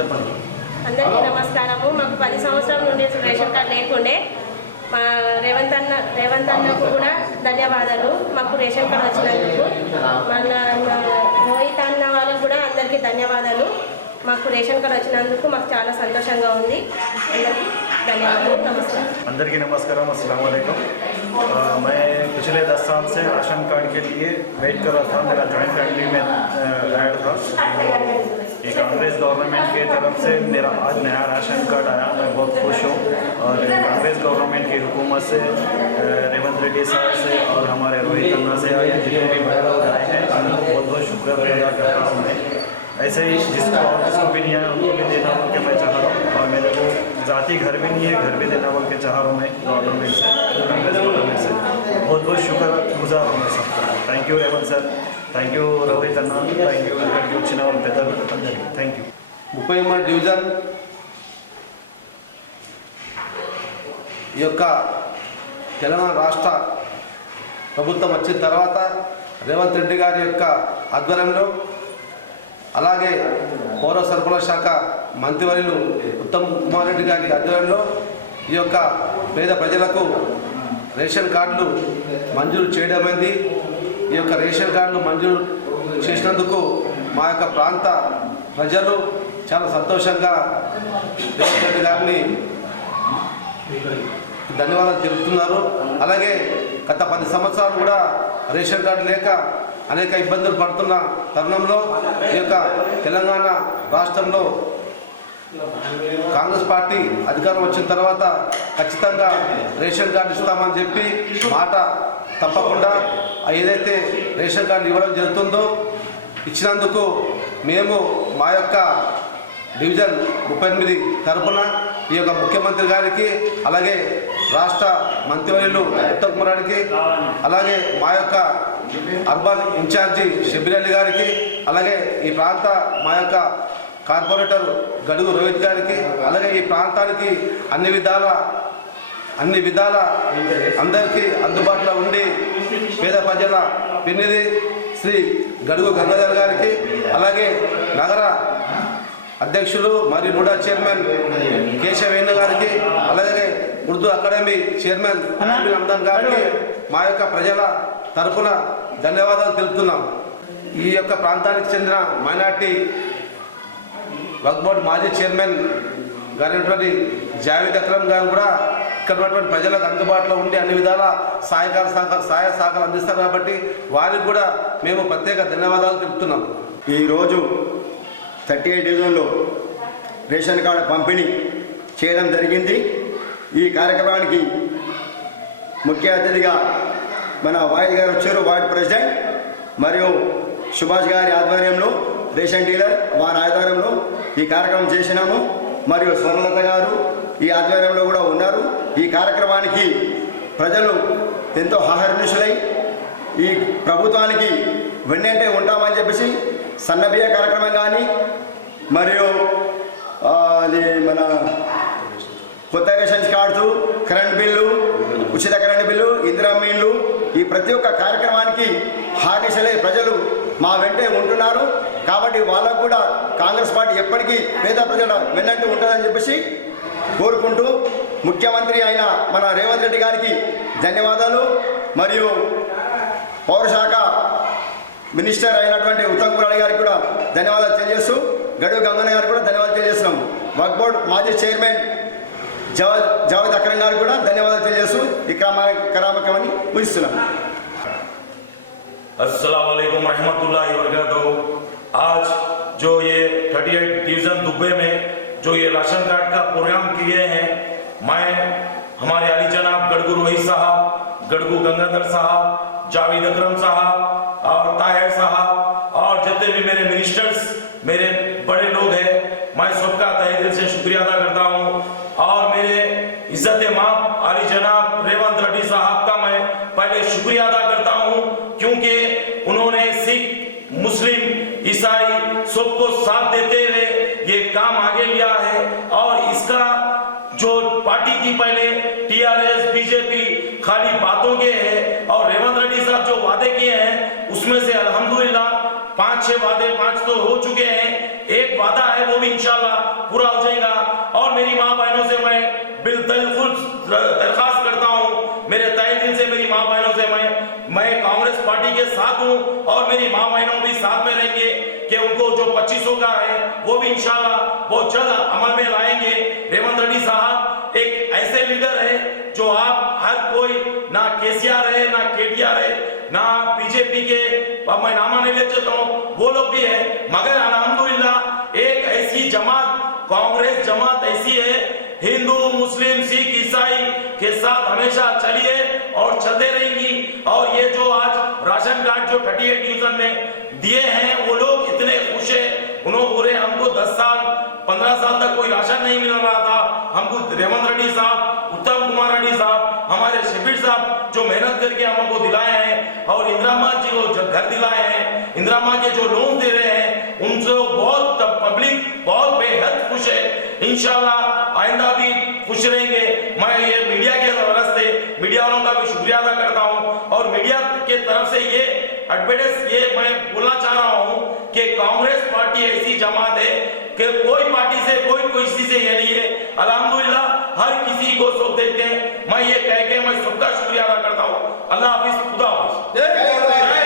చెప్పండి. అందరికీ నమస్కారము. మాకు పది సంవత్సరాల నుండి రేషన్ కార్డు లేకుండే. మా రేవంత్ అన్న రేవంత్ అన్నకు కూడా ధన్యవాదాలు. మాకు రేషన్ కార్డు వచ్చినందుకు. మన రోహిత్ అన్న వాళ్ళకు కూడా అందరికీ ధన్యవాదాలు. మాకు రేషన్ కార్డు వచ్చినందుకు మాకు చాలా సంతోషంగా ఉంది. అందరికీ ధన్యవాదాలు. నమస్కారం. అందరికీ నమస్కారం. అస్సలం मैं पिछले दस साल से राशन कार्ड के लिए वेट कर रहा था मेरा जॉइंट फैमिली में था ये कांग्रेस गवर्नमेंट के तरफ़ से मेरा आज नया राशन कार्ड आया, मैं बहुत खुश हूँ। और कांग्रेस गवर्नमेंट की हुकूमत से रेवंत रेड्डी साहब से और हमारे रोहित खन्ना से आए जितने भी बहराज आए हैं। उनका बहुत बहुत शुक्र अदा कर रहा हूँ मैं ऐसे ही जिसको और जिसको भी नहीं आया, उनको भी देना हूँ कि मैं चाह रहा हूँ। और मेरे को ज़ाती घर भी नहीं है, घर भी देना बोल के चाह रहा हूँ मैं गवर्नमेंट से, कांग्रेस गवर्नमेंट से। बहुत बहुत शुक्र गुजार हूँ मैं सबका। Thank you Revanth sir thank you Ravi అన్న థ్యాంక్ యూ ఇక్కడికి వచ్చిన వాళ్ళు పెద్దలు అందరికీ థ్యాంక్ యూ ముప్పై మూడు డివిజన్ ఈ యొక్క తెలంగాణ రాష్ట్ర ప్రభుత్వం వచ్చిన తర్వాత రేవంత్ రెడ్డి గారి యొక్క ఆధ్వర్యంలో అలాగే పౌర సరఫరా శాఖ మంత్రివర్యులు ఉత్తమ్ కుమార్ రెడ్డి గారి ఆధ్వర్యంలో ఈ యొక్క పేద ప్రజలకు రేషన్ కార్డులు మంజూరు చేయడమైంది. ఈ యొక్క రేషన్ కార్డులు మంజూరు చేసినందుకు మా యొక్క ప్రాంత ప్రజలు చాలా సంతోషంగా రేవంత్ రెడ్డి గారిని ధన్యవాదాలు తెలుపుతున్నారు. అలాగే గత పది సంవత్సరాలు కూడా రేషన్ కార్డు లేక అనేక ఇబ్బందులు పడుతున్న తరుణంలో ఈ యొక్క తెలంగాణ రాష్ట్రంలో కాంగ్రెస్ పార్టీ అధికారం వచ్చిన తర్వాత ఖచ్చితంగా రేషన్ కార్డు ఇస్తామని చెప్పి మాట తప్పకుండా ఏదైతే రేషన్ కార్డు ఇవ్వడం జరుగుతుందో ఇచ్చినందుకు మేము మా యొక్క డివిజన్ ముప్పై ఎనిమిది తరఫున ఈ యొక్క ముఖ్యమంత్రి గారికి అలాగే రాష్ట్ర మంత్రివర్యులు ఉత్తమ్ కుమార్ అలాగే మా యొక్క అర్బన్ ఇన్ఛార్జి షబీర్ గారికి అలాగే ఈ ప్రాంత మా యొక్క కార్పొరేటర్ గడుగు రోహిత్ గారికి అలాగే ఈ ప్రాంతానికి అన్ని విధాల అన్ని విధాల అందరికీ అందుబాటులో ఉండి పేద ప్రజల పిన్నిది శ్రీ గడుగు గంగాధర్ గారికి అలాగే నగర అధ్యక్షులు మరియు నూడా చైర్మన్ కేశవేణు గారికి అలాగే ఉర్దూ అకాడమీ చైర్మన్ అమ్దాన్ గారికి మా యొక్క ప్రజల తరపున ధన్యవాదాలు తెలుపుతున్నాం. ఈ యొక్క ప్రాంతానికి చెందిన మైనార్టీ వక్ బోర్డ్ మాజీ చైర్మన్ గారైనటువంటి జావేద్ అక్రమ్ గారు కూడా ఇక్కడ ఉన్నటువంటి ప్రజలకు అందుబాటులో ఉండి అన్ని విధాల సహాయకాల సహకార సహాయ సహకారాలు అందిస్తారు కాబట్టి వారికి కూడా మేము ప్రత్యేక ధన్యవాదాలు తెలుపుతున్నాం. ఈరోజు థర్టీ ఎయిట్ డివిజన్లో రేషన్ కార్డు పంపిణీ చేయడం జరిగింది. ఈ కార్యక్రమానికి ముఖ్య అతిథిగా మన వాయిల్ గారు వచ్చారు వార్డ్ ప్రెసిడెంట్ మరియు సుభాష్ గారి ఆధ్వర్యంలో రేషన్ డీలర్ వారి ఆధ్వర్యంలో ఈ కార్యక్రమం చేసినాము. మరియు స్వర్ణలత గారు ఈ ఆధ్వర్యంలో కూడా ఉన్నారు. ఈ కార్యక్రమానికి ప్రజలు ఎంతో హాహర్నిషులై ఈ ప్రభుత్వానికి వెన్నంటే ఉంటామని చెప్పేసి సన్నబియ్య కార్యక్రమం కానీ మరియు అది మన కొత్త రేషన్ కార్డ్స్ కరెంట్ బిల్లు ఉచిత కరెంట్ బిల్లు ఇందిరా మీన్లు ఈ ప్రతి ఒక్క కార్యక్రమానికి హార్నిషలై ప్రజలు మా వెంటే ఉంటున్నారు. కాబట్టి వాళ్ళకు కూడా కాంగ్రెస్ పార్టీ ఎప్పటికీ పేద ప్రజల వెన్నట్టు ఉంటుందని చెప్పేసి కోరుకుంటూ ముఖ్యమంత్రి అయిన మన రేవంత్ రెడ్డి గారికి ధన్యవాదాలు మరియు పౌరశాఖ మినిస్టర్ అయినటువంటి ఉత్తమ్ కుమార్ గారికి కూడా ధన్యవాదాలు తెలియజేస్తూ గడువు గంగన్న గారికి కూడా ధన్యవాదాలు తెలియజేస్తున్నాం వక్ బోర్డ్ మాజీ చైర్మన్ జవద్ జావేద్ అక్రమ్ గారికి కూడా ధన్యవాదాలు తెలియజేస్తూ ఈ క్రమ కరామకమని ముగిస్తున్నాం अस्सलाम वालेकुम रहमतुल्लाहि व बरकातहू आज जो ये 38 डिवीजन दुबे में जो ये राशन कार्ड का प्रोग्राम किए हैं, मैं, हमारे अली जनाब गड़गू रोहित साहब गड़गू गंगाधर साहब, जावेद अकरम साहब और ताहिर साहब और जितने भी मेरे मिनिस्टर्स मेरे बड़े लोग हैं, मैं सबका तहे दिल से शुक्रिया अदा करता हूँ। और मेरे इज़्ज़त माप अली जनाब रेवंत रेड्डी साहब का मैं पहले शुक्रिया अदा करता हूँ, क्योंकि उन्होंने सिख, मुस्लिम, ईसाई सबको साथ देते हुए ये काम आगे लिया की पहले टीआरएस, बीजेपी खाली बातों के हैं और रेवंत रेड्डी साहब जो वादे किए हैं, उसमें से अल्हम्दुलिल्लाह पाँच छह वादे, पाँच तो हो चुके हैं। एक वादा है वो भी इंशाल्लाह पूरा हो जाएगा। और मेरी माँ बहनों से मैं बिल दरखास्त करता हूँ। मेरे तय दिन से मेरी माँ बहनों से मैं मैं कांग्रेस पार्टी के साथ हूँ और मेरी माँ बहनों भी साथ में रहेंगे कि उनको जो पच्चीसों का है, वो भी इंशाल्लाह बहुत जल्द अमल में लाएँगे। रेवंत रेड्डी साहब लीडर है जो आप हर कोई, ना केसीआर है ना केटीआर है ना बीजेपी के, अब मैं नामा नहीं ले चाहता हूँ, वो लोग भी है। मगर अल्हम्दुलिल्लाह, एक ऐसी जमात, कांग्रेस जमात ऐसी है, हिंदू, मुस्लिम, सिख, ईसाई के साथ हमेशा चलिए और चलते रहेंगी। और ये जो आज राशन कार्ड जो 38 डिवीज़न में, दिए हैं, वो लोग इतने खुश है। उन्होंने बोले, हमको 10 साल 15 साल तक कोई राशन नहीं मिल रहा था। हमको रेवंत रेड्डी साहब हमारे शबीर साहब जो मेहनत करके हमको दिलाए हैं और इंदिरा माँ जी को घर दिलाए हैं, इंदिरा माँ के जो लोन दे रहे हैं उनसे बहुत पब्लिक बहुत बेहद खुश है। इंशाल्लाह आइंदा भी खुश रहेंगे। मैं ये मीडिया के तरफ़ से, मीडिया वालों का भी शुक्रिया अदा करता हूँ। और मीडिया के तरफ़ से ये एडवर्टाइज ये मैं बोलना चाह रहा हूँ कि कांग्रेस पार्टी ऐसी जमात है कि कोई पार्टी से, कोई किसी से ये नहीं है। अल्हम्दुलिल्लाह, हर किसी को सुख देते हैं। मैं ये कह के मैं सबका शुक्रिया अदा करता हूँ। अल्लाह हाफिज, खुदा हाफिज।